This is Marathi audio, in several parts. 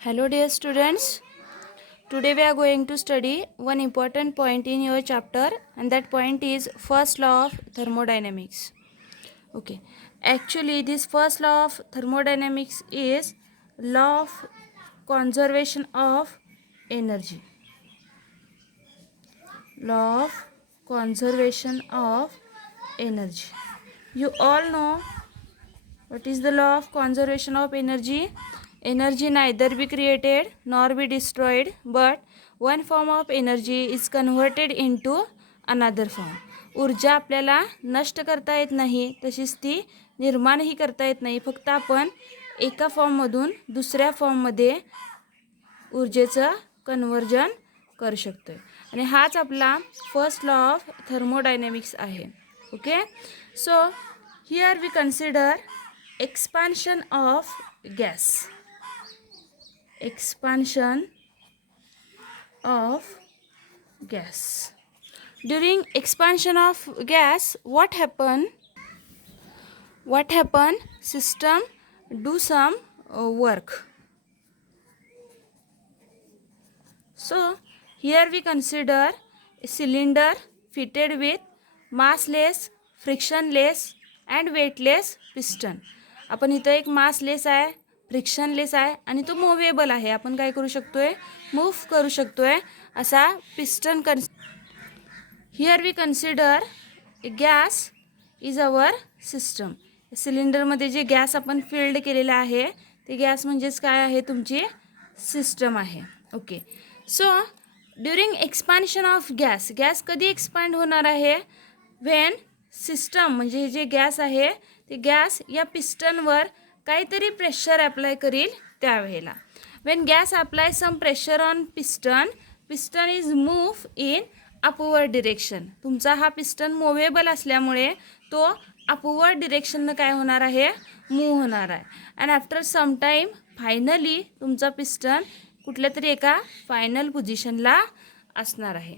Hello dear students, today we are going to study one important point in your chapter, and that point is first law of thermodynamics. Okay, actually this first law of thermodynamics is law of conservation of energy. Law of conservation of energy. You all know what is the law of conservation of energy? Energy neither be created nor be destroyed, but one form of energy is converted into another form. ऊर्जा आपल्याला नष्ट करता येत नाही, तशीच ती निर्माणही करता येत नाही. फक्त आपण एका फॉर्ममधून दुसऱ्या फॉर्ममध्ये ऊर्जेचं कन्वर्जन करू शकतो आणि हाच आपला फर्स्ट लॉ ऑफ थर्मोडायनॅमिक्स आहे. Okay, so here we consider expansion of gas. Expansion of gas. During expansion of gas, what happen? System do some work. So here we consider a cylinder fitted with massless, frictionless and weightless piston. आपण इथं एक मासलेस आहे, फ्रिक्शनलेस आहे आणि तो मूवेबल आहे. आपण काय करू शकतोय, मूव्ह करू शकतोय असा piston. Here we consider gas is our system. सिलेंडरमध्ये जे गॅस आपण फिल्ड केलेला आहे ते गॅस म्हणजेच काय आहे, तुमची सिस्टम आहे. Okay, so during expansion of gas, gas कधी एक्सपांड होणार आहे? व्हेन सिस्टम म्हणजे हे जे गॅस आहे ते गॅस या पिस्टनवर काहीतरी प्रेशर अप्लाय करील त्यावेळेला. When gas apply some pressure on piston, piston is move in upward direction. तुमचा हा पिस्टन मूवेबल असल्यामुळे तो अपवर्ड डिरेक्शननं काय होणार आहे, मूव्ह होणार आहे. And after some time finally तुमचा पिस्टन कुठल्या तरी एका फायनल पोझिशनला असणार आहे.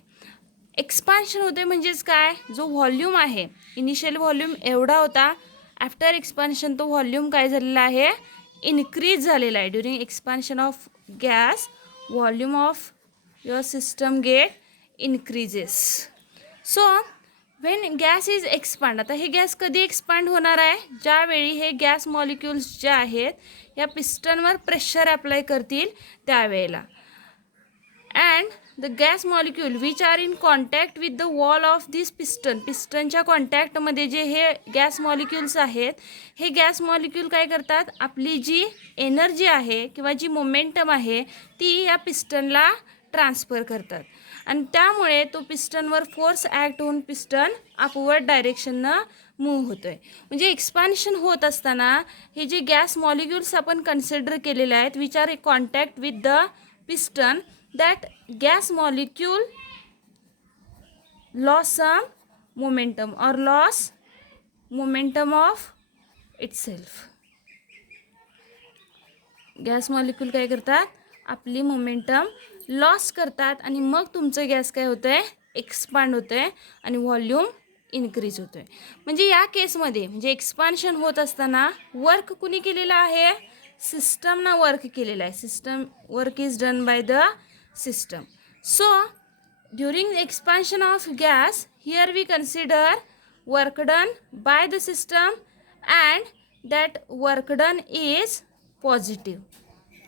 एक्सपान्शन होते म्हणजेच काय, जो व्हॉल्यूम आहे इनिशियल व्हॉल्यूम एवढा होता, आफ्टर एक्सपान्शन तो व्हॉल्यूम काय झालेला आहे, इन्क्रीज झालेला आहे. During expansion of gas volume of your system get increases. So when gas is expand, आता हे गॅस कधी एक्सपांड होणार आहे, ज्यावेळी हे गॅस मॉलिक्युल्स जे आहेत या पिस्टनवर प्रेशर अप्लाय करतील त्यावेळेला. And the gas molecule which are in contact with the wall of this piston, पिस्टनच्या कॉन्टॅक्टमध्ये जे हे गॅस मॉलिक्युल्स आहेत, हे गॅस मॉलिक्यूल काय करतात, आपली जी एनर्जी आहे किंवा जी मोमेंटम आहे ती या पिस्टनला ट्रान्सफर करतात आणि त्यामुळे तो पिस्टनवर फोर्स ॲक्ट होऊन पिस्टन अपवर्ड डायरेक्शननं मूव्ह होतो आहे. म्हणजे एक्सपान्शन होत असताना हे जे गॅस मॉलिक्युल्स आपण कन्सिडर केलेले आहेत which are in contact with the piston, that gas molecule lost some momentum or lost momentum of itself. Gas molecule काय करतात, आपली मोमेंटम लॉस करतात आणि मग तुमचं गॅस काय होतं आहे, एक्सपांड होतं आहे आणि व्हॉल्यूम इन्क्रीज होतो आहे. म्हणजे या केसमध्ये म्हणजे एक्सपान्शन होत असताना वर्क कुणी केलेलं आहे, सिस्टमनं वर्क केलेलं आहे. System work is done by the system. So during the expansion of gas, here we consider work done by the system and that work done is positive.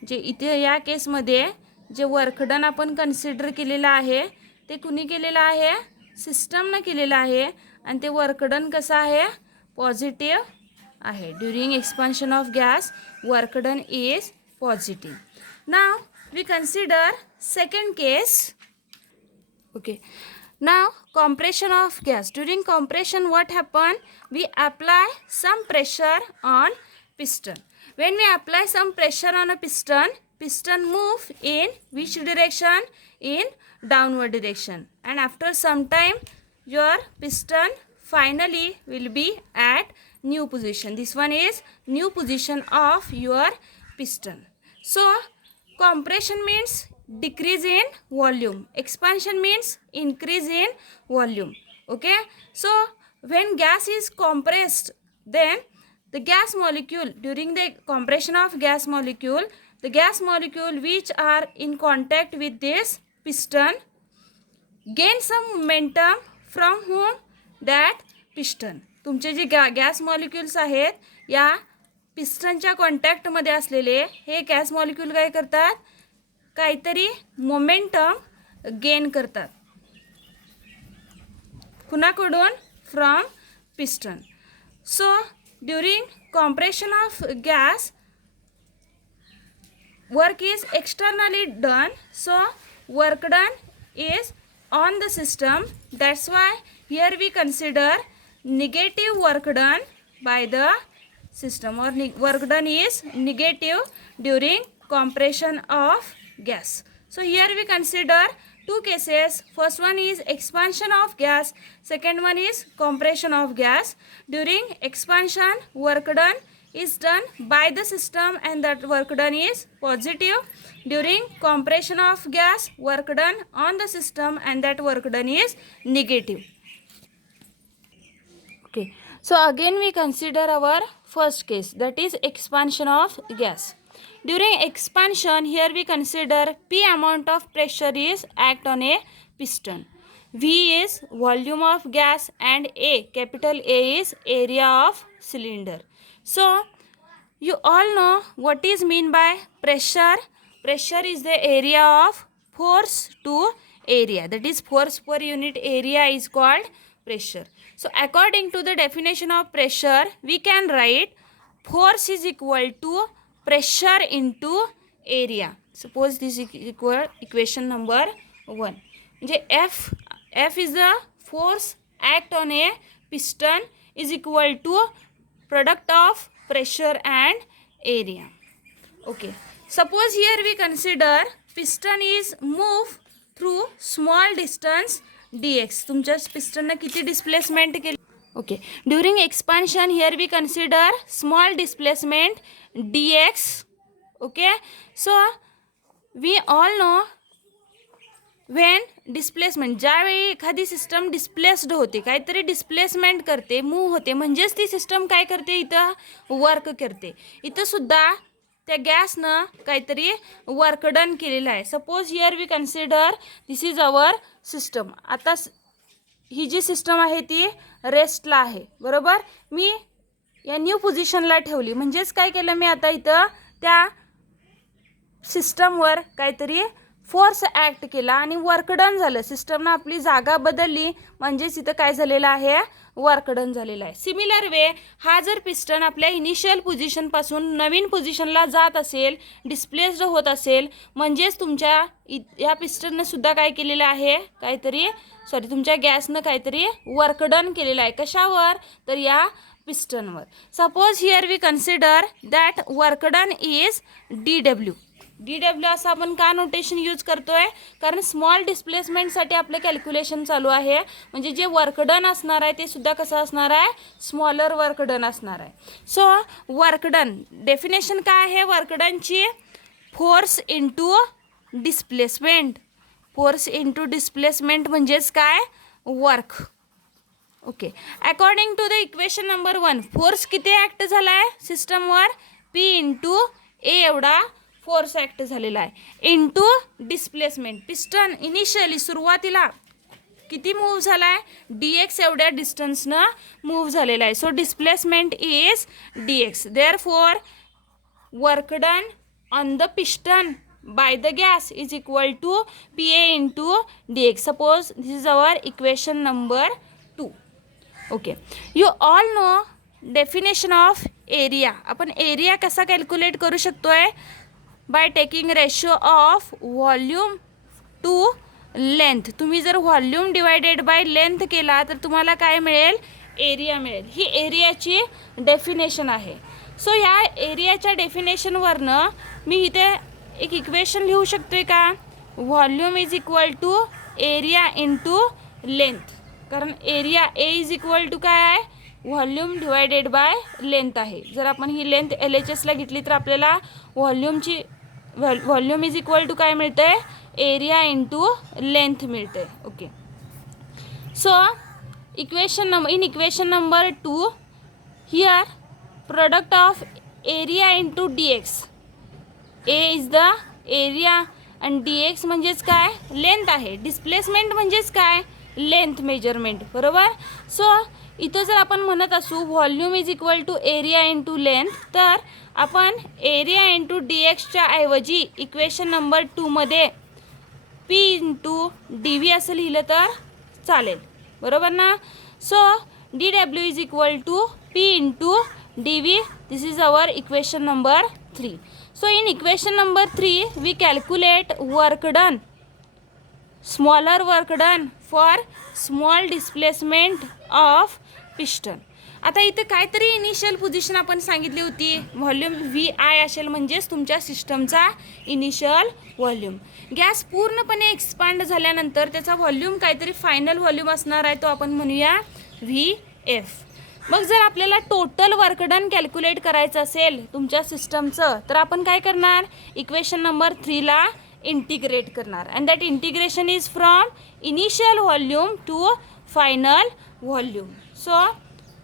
जे इथे या केसमध्ये जे वर्क डन आपण कन्सिडर केलेलं आहे ते कुणी केलेलं आहे, सिस्टमनं केलेलं आहे आणि ते वर्क डन कसं आहे, पॉझिटिव्ह आहे. During expansion of gas work done is positive. Now we consider second case. Okay, now compression of gas. During compression what happen, we apply some pressure on piston. When we apply some pressure on a piston, piston move in which direction, in downward direction, and after some time your piston finally will be at new position. This one is new position of your piston. So compression means decrease in volume, expansion means increase in volume. Okay, so when gas is compressed, then the gas molecule, during the compression of gas molecule, the gas molecule which are in contact with this piston gain some momentum from whom? That piston. तुमचे जे गॅस मॉलिक्युल्स आहेत या पिस्टनच्या कॉन्टॅक्टमध्ये असलेले हे गॅस मॉलिक्यूल काय करतात? काहीतरी मोमेंटम गेन करतात. कुणाकडून? From piston. So during compression of gas work is externally done, so work done is on the system. That's why here we consider negative work done by the system, or work done is negative during compression of gas. So here we consider two cases. First one is expansion of gas, second one is compression of gas. During expansion, work done is done by the system and that work done is positive. During compression of gas, work done on the system and that work done is negative. Okay, so again we consider our first case, that is expansion of gas. During expansion, here we consider P amount of pressure is act on a piston. V is volume of gas and A, capital A is area of cylinder. So you all know what is mean by pressure. Pressure is the area of force to area, that is force per unit area is called pressure. So according to the definition of pressure, we can write force is equal to pressure into area. Suppose this is equal equation number 1. F is the force act on a piston is equal to product of pressure and area. Okay, suppose here we consider piston is move through small distance dx. तुमच्या पिस्टनने किती डिस्प्लेसमेंट केली? Okay, during expansion here we consider small displacement dx. Okay, so we all know when displacement, ज्यावेळी एखादी सिस्टम डिस्प्लेस्ड होते, काहीतरी डिस्प्लेसमेंट करते, मूव होते, म्हणजेच ती सिस्टम काय करते? इथं वर्क करते. इथं सुद्धा त्या गॅसनं काहीतरी वर्क डन केलेलं आहे. Suppose here we consider this is our system. आता ही जी सिस्टम आहे ती रेस्टला आहे, बरोबर. मी या न्यू पोझिशनला ठेवली, म्हणजेच काय केलं मी आता इथं त्या सिस्टमवर काहीतरी फोर्स ॲक्ट केला आणि वर्क डन झालं. सिस्टमनं आपली जागा बदलली, म्हणजेच इथं काय झालेलं आहे? वर्क डन झालेलं आहे. सिमिलर वे हा जर पिस्टन आपल्या इनिशियल पोझिशनपासून नवीन पोझिशनला जात असेल, डिस्प्लेस्ड होत असेल, म्हणजेच तुमच्या या पिस्टननं सुद्धा काय केलेलं आहे? तुमच्या गॅसनं काहीतरी वर्क डन केलेलं आहे. कशावर? तर या पिस्टनवर. Suppose here we consider that work done is DW. DW असं आपण का नोटेशन यूज करतोय? कारण स्मॉल डिस्प्लेसमेंटसाठी आपलं कॅल्क्युलेशन चालू आहे, म्हणजे जे वर्क डन असणार आहे ते सुद्धा कसं असणार आहे? स्मॉलर वर्क डन असणार आहे. सो वर्क डन डेफिनेशन काय आहे वर्क डनची? Force into displacement. Force into displacement म्हणजेच काय? Work. Okay, according to the equation number 1, force किती ॲक्ट झाला आहे सिस्टमवर? P इंटू A एवढा फोर्स ॲक्ट झालेला आहे, इंटू डिस्प्लेसमेंट. पिस्टन इनिशियली सुरुवातीला किती मूव्ह झाला आहे? dx एवढ्या डिस्टन्सनं मूव्ह झालेला आहे. So displacement is dx. Therefore work done on the piston by the gas is equal to PA into dx. Suppose this is our equation number 2. Okay, you all know definition of area. आपण एरिया कसा कॅल्क्युलेट करू शकतोय? By taking ratio of volume to length. तुम्ही जर व्हॉल्यूम डिवायडेड बाय लेंथ केला तर तुम्हाला काय मिळेल? एरिया मिळेल. ही एरियाची डेफिनेशन आहे. सो या एरियाच्या डेफिनेशनवरनं मी इथे एक इक्वेशन लिहू शकतोय का? Volume is equal to area into length. कारण area A is equal to काय आहे? व्हॉल्यूम डिवायडेड बाय लेंथ आहे. जर आपण ही लेंथ LHSला घेतली तर आपल्याला व्हॉल्यूम इज इक्वल टू काय मिळतं आहे? एरिया इंटू लेंथ मिळतं आहे. Okay, so equation number 2 here product of area into dx. A is the area आणि डी एक्स म्हणजेच काय, लेंथ आहे. डिस्प्लेसमेंट म्हणजेच काय, लेंथ मेजरमेंट, बरोबर. सो इथं जर आपण म्हणत असू volume is equal to area into length, तर आपण एरिया इंटू डी एक्सच्या ऐवजी इक्वेशन नंबर 2मध्ये पी इंटू डी व्ही असं लिहिलं तर चालेल, बरोबर ना. So D W is equal to P into D V. This is our equation number 3. So in equation number 3 we calculate work done, smaller work done for small displacement of piston. आता इथे काहीतरी इनिशियल पोझिशन आपण सांगितली होती, व्हॉल्यूम व्ही आय असेल म्हणजेच तुमच्या सिस्टमचा इनिशियल व्हॉल्यूम. गॅस पूर्णपणे एक्सपांड झाल्यानंतर त्याचा व्हॉल्यूम काहीतरी फायनल व्हॉल्यूम असणार आहे, तो आपण म्हणूया व्ही एफ. मग जर आपल्याला टोटल वर्क डन कॅल्क्युलेट करायचं असेल तुमच्या सिस्टमचं, तर आपण काय करणार, इक्वेशन नंबर 3ला इंटिग्रेट करणार. And that integration is from initial volume to final volume. So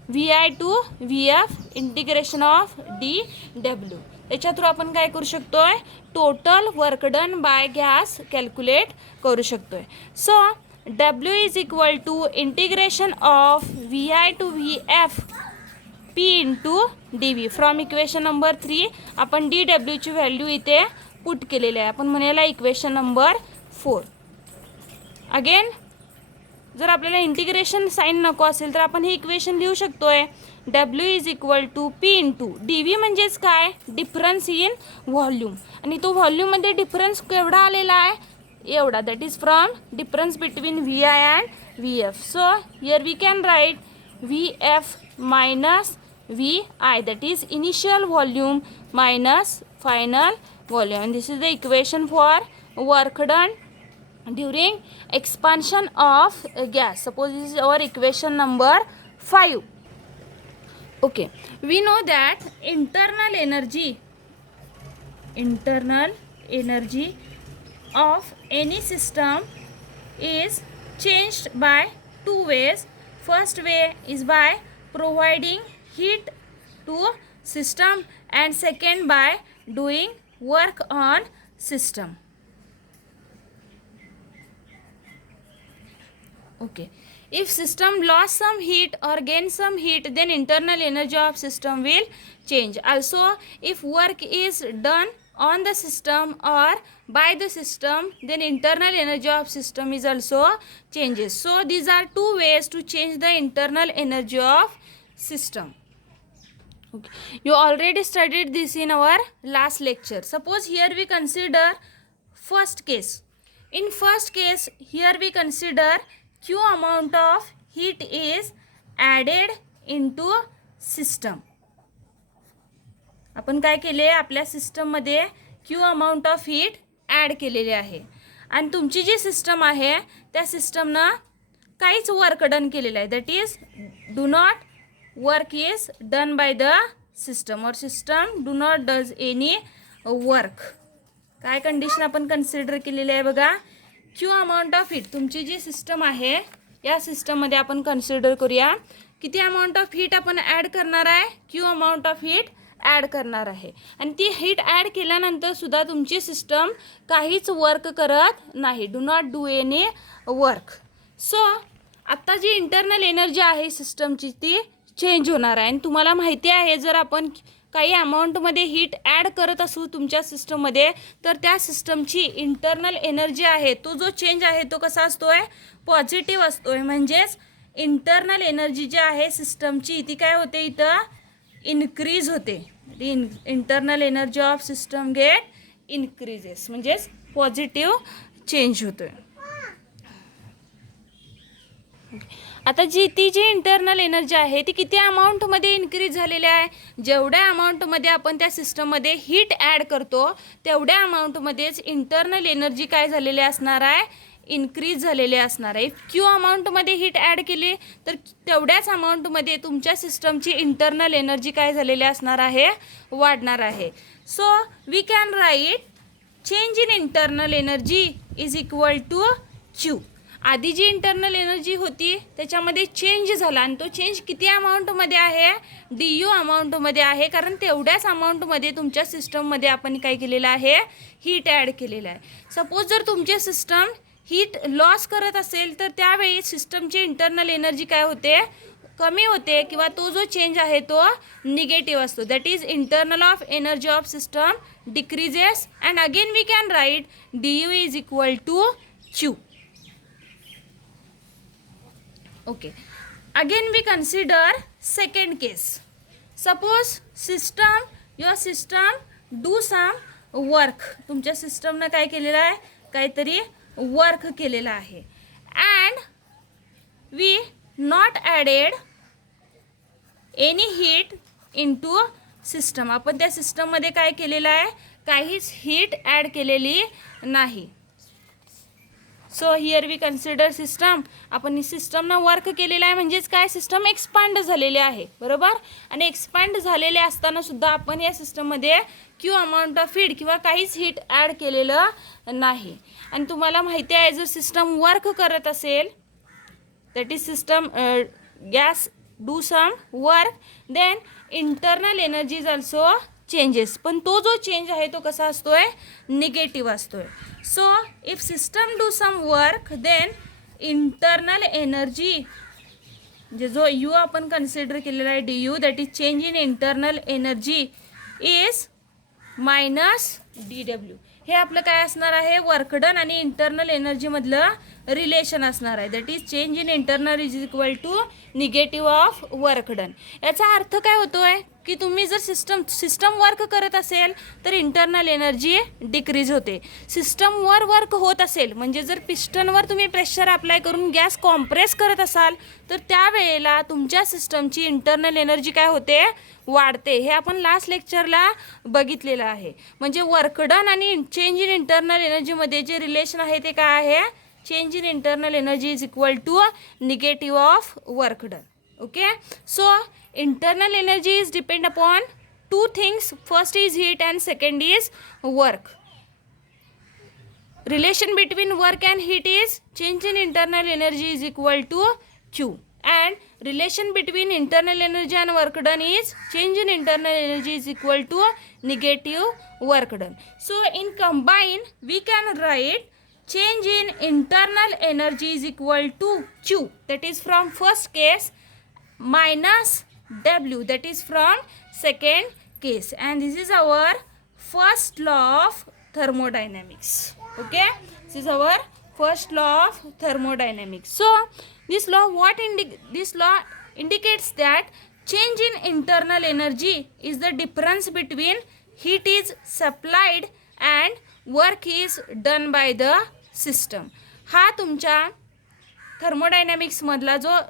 V I to V F integration of D W. त्याच्या थ्रू आपण काय करू शकतोय, total work done by gas calculate करू शकतोय. So W is equal to integration of VI to VF P into DV. From equation number 3 आपण DW ची व्हॅल्यू इथे पुट केलेली आहे. आपण म्हणूया इक्वेशन नंबर 4. अगेन जर आपल्याला इंटिग्रेशन साईन नको असेल तर आपण हे इक्वेशन लिहू शकतोय, W is equal to P into DV म्हणजेच काय, डिफरन्स इन व्हॉल्यूम. आणि तो व्हॉल्यूममध्ये डिफरन्स केवढा आलेला आहे, एवढा. That is from difference between V I and V F. So here we can write V F minus V I, that is initial volume minus final volume. And this is the equation for work done during expansion of gas. Suppose this is our equation number 5. Okay, we know that internal energy of any system is changed by 2 ways. First way is by providing heat to system and second by doing work on system. Okay, if system lost some heat or gain some heat, then internal energy of system will change. Also, if work is done on the system or by the system, then internal energy of system is also changes. So these are 2 ways to change the internal energy of system. Okay, you already studied this in our last lecture. Suppose here we consider first case. In first case, here we consider Q amount of heat is added into system. आपण काय केले, आपल्या सिस्टममध्ये Q amount of heat add केलेले आहे आणि तुमची जी सिस्टम आहे त्या सिस्टमनं काहीच वर्क डन केलेलं आहे. That is do not work is done by the system और system do not does any work. काय कंडिशन आपण कन्सिडर केलेली आहे बघा, क्यू अमाऊंट ऑफ हीट. तुमची जी सिस्टम आहे या सिस्टममध्ये आपण कन्सिडर करूया किती अमाऊंट ऑफ हीट आपण ॲड करणार आहे, Q amount of heat add करणार आहे. आणि ती हीट ॲड केल्यानंतर सुद्धा तुमची सिस्टम काहीच वर्क करत नाही, do not do any work. So आत्ता जी इंटरनल एनर्जी आहे सिस्टमची ती चेंज होणार आहे. आणि तुम्हाला माहिती आहे जर आपण काही अमाऊंटमध्ये हीट ॲड करत असू तुमच्या सिस्टममध्ये तर त्या सिस्टमची इंटरनल एनर्जी आहे तो जो चेंज आहे तो कसा असतोय, पॉझिटिव्ह असतोय. म्हणजेच इंटरनल एनर्जी जी आहे सिस्टमची ती काय होते, इथं इन्क्रीज होते. Internal energy of system get increases, म्हणजेच पॉझिटिव्ह चेंज होतोय. आता जी इंटरनल एनर्जी आहे ती किती अमाऊंटमध्ये इन्क्रीज झालेली आहे, जेवढ्या अमाऊंटमध्ये आपण त्या सिस्टममध्ये हीट ॲड करतो तेवढ्या अमाऊंटमध्येच इंटरनल एनर्जी काय झालेली असणार आहे, इन्क्रीज झालेले असणार आहे. क्यू अमाऊंटमध्ये हीट ॲड केली तर तेवढ्याच अमाऊंटमध्ये तुमच्या सिस्टमची इंटरनल एनर्जी काय झालेली असणार आहे, वाढणार आहे. So we can write change in internal energy is equal to Q. आधी जी इंटरनल एनर्जी होती त्याच्यामध्ये चेंज झाला आणि तो चेंज किती अमाऊंटमध्ये आहे, DU अमाऊंटमध्ये आहे, कारण तेवढ्याच अमाऊंटमध्ये तुमच्या सिस्टममध्ये आपण काय केलेलं आहे, हीट ॲड केलेलं आहे. सपोज जर तुमचे सिस्टम हीट लॉस करत असेल तर त्यावेळी सिस्टमची इंटरनल एनर्जी काय होते, कमी होते, किंवा तो जो चेंज आहे तो निगेटिव्ह असतो. That is internal of energy of system decreases and again we can write DU is equal to Q. Okay, again we consider second case. Suppose your system do some work. तुमच्या सिस्टमनं काय केलेलं आहे, काहीतरी वर्क केलेलं आहे, and we not added any heat into system. आपण त्या सिस्टममध्ये काय केलेलं आहे, काहीच हीट ॲड केलेली नाही. So here we consider system. आपण सिस्टमनं वर्क केलेलं आहे म्हणजेच काय, सिस्टम एक्सपांड झालेले आहे, बरोबर. आणि एक्सपांड झालेले असताना सुद्धा आपण या सिस्टममध्ये Q अमाऊंट ऑफ हीट किंवा काहीच हीट ॲड केलेलं नाही. आणि तुम्हाला माहिती आहे जर सिस्टम वर्क करत असेल, that is system gas do some work, then internal energy is also changes. पण तो जो चेंज आहे तो कसा असतोय, निगेटिव्ह असतोय. So if system do some work then internal energy, म्हणजे जो यू आपण कन्सिडर केलेला आहे DU, that is change in internal energy is minus DW. हे आपलं काय असणार आहे, वर्कडन आणि इंटरनल एनर्जीमधलं रिलेशन असणार आहे. That is change in internal is equal to negative of work done. याचा अर्थ काय होतो आहे की तुम्ही जर सिस्टम वर्क करत असेल तर इंटरनल एनर्जी डिक्रीज होते. सिस्टमवर वर्क होत असेल म्हणजे जर पिस्टनवर तुम्ही प्रेशर अप्लाय करून गॅस कॉम्प्रेस करत असाल तर त्यावेळेला तुमच्या सिस्टमची इंटरनल एनर्जी काय होते, वाढते. हे आपण लास्ट लेक्चरला बघितलेलं आहे. म्हणजे वर्कडन आणि चेंज इन इंटरनल एनर्जीमध्ये जे रिलेशन आहे ते काय आहे, change in internal energy is equal to negative of work done. Okay, so internal energy is depend upon two things. First is heat and second is work. Relation between work and heat is change in internal energy is equal to Q, and relation between internal energy and work done is change in internal energy is equal to negative work done. So in combine we can write change in internal energy is equal to Q, that is from first case, minus W, that is from second case, and this is our first law of thermodynamics. Okay, this is our first law of thermodynamics. So this law indicates that change in internal energy is the difference between heat is supplied and work is done by the system. हा तुमच्या थर्मोडायनॅमिक्स मधला जो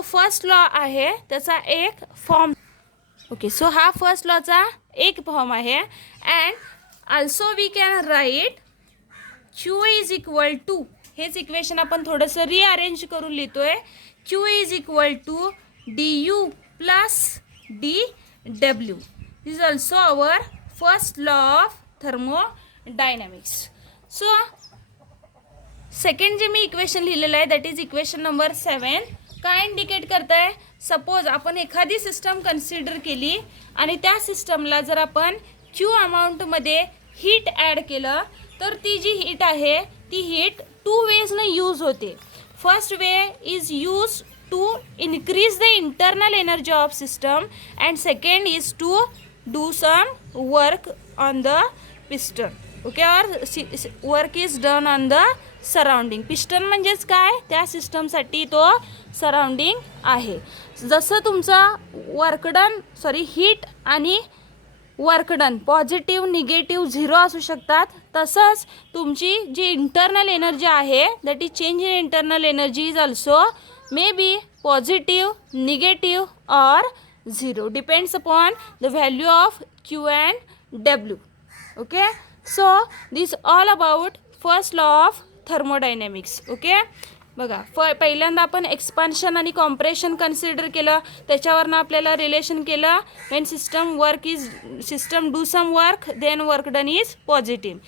फर्स्ट लॉ आहे त्याचा एक फॉर्म. ओके, सो हा फर्स्ट लॉचा एक फॉर्म आहे. And also we can write Q is equal to, हेच इक्वेशन आपण थोडंसं रिअरेंज करून लिहितोय. Q is equal to DU plus DW. This is also our first law of thermodynamics. So second जे मी इक्वेशन लिहिलेलं आहे दॅट इज इक्वेशन नंबर 7. काय इंडिकेट करत आहे, सपोज आपण एखादी सिस्टम कन्सिडर केली आणि त्या सिस्टमला जर आपण Q अमाऊंटमध्ये हीट ॲड केलं तर ती जी हीट आहे ती हीट 2 वेजनं यूज होते. First way is use to increase the internal energy of system and second is to do some work on the piston. Okay, और work is done on the surrounding. Piston म्हणजेच काय, त्या सिस्टमसाठी तो सराउंडिंग आहे. जसं तुमचा हीट आणि वर्कडन पॉझिटिव्ह निगेटिव्ह 0 असू शकतात, तसंच तुमची जी इंटरनल एनर्जी आहे that is change in internal energy is also may be positive, negative और 0, depends upon the value of Q and W. Okay, so this all about first law of thermodynamics. Okay, बघा पहिल्यांदा आपण एक्सपान्शन आणि कॉम्प्रेशन कन्सिडर केलं, त्याच्यावरनं आपल्याला रिलेशन केलं. When system do some work then work done is positive.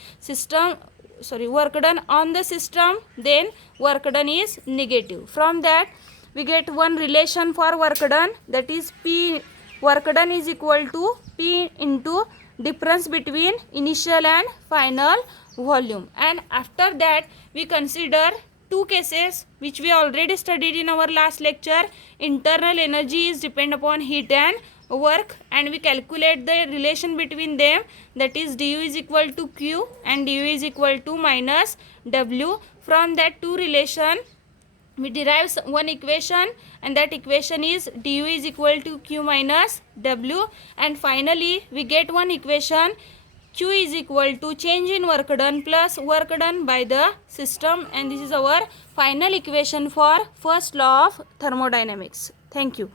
work done on the system, then work done is negative. From that we get one relation for work done, that is P work done is equal to P into difference between initial and final volume. And after that we consider two cases which we already studied in our last lecture. Internal energy is depend upon heat and work, and we calculate the relation between them, that is du is equal to q and du is equal to minus w. From that two relation we derive one equation, and that equation is du is equal to q minus w. And finally we get one equation, q is equal to change in work done plus work done by the system, and this is our final equation for first law of thermodynamics. Thank you.